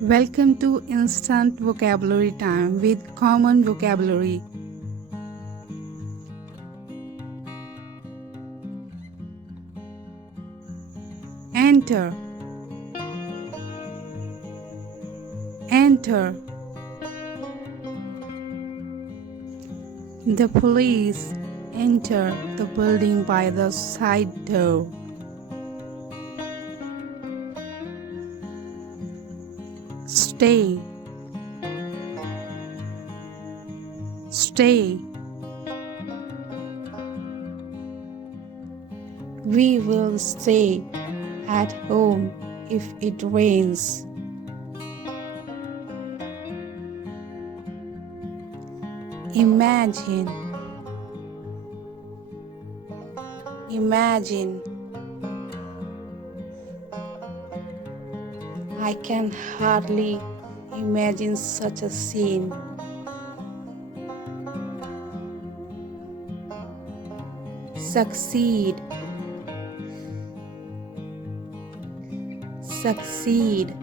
Welcome to Instant Vocabulary Time with Common Vocabulary. Enter. Enter. The police enter the building by the side door. Stay. Stay. We will stay at home if it rains. Imagine. Imagine. I can hardly imagine such a scene. Succeed. Succeed.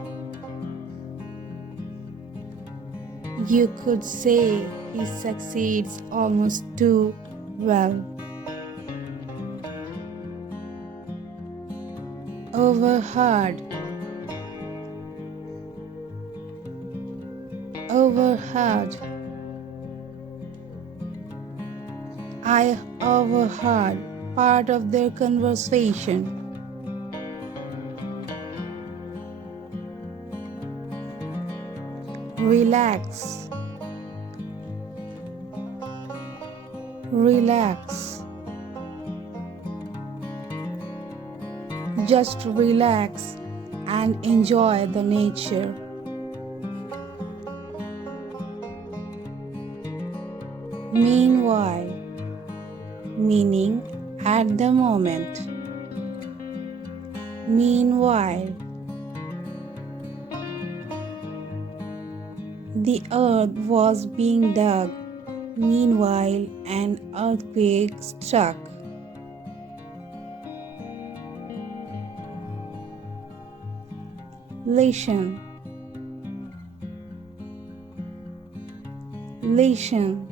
You could say he succeeds almost too well. Overheard. Overheard. I overheard part of their conversation. Relax. Relax. Just relax and enjoy the nature. Meanwhile, meaning at the moment. Meanwhile, the earth was being dug. Meanwhile, an earthquake struck. Listen. Listen.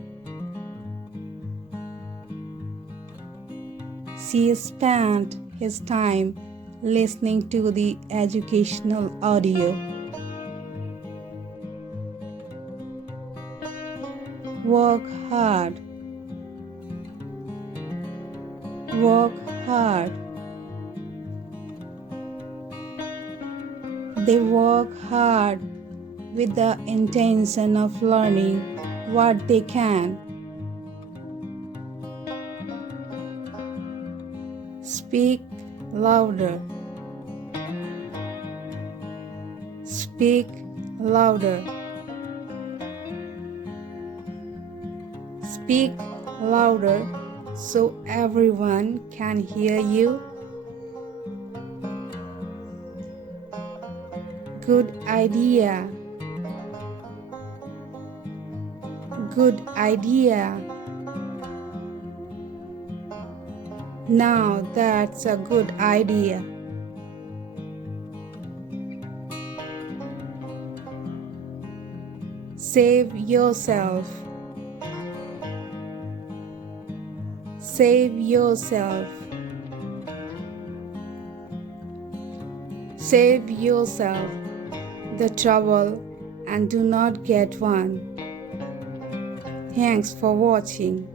She spent his time listening to the educational audio. Work hard. Work hard. They work hard with the intention of learning what they can. Speak louder. Speak louder. Speak louder so everyone can hear you. Good idea. Good idea. Now that's a good idea. Save yourself. Save yourself. Save yourself the trouble and do not get one. Thanks for watching.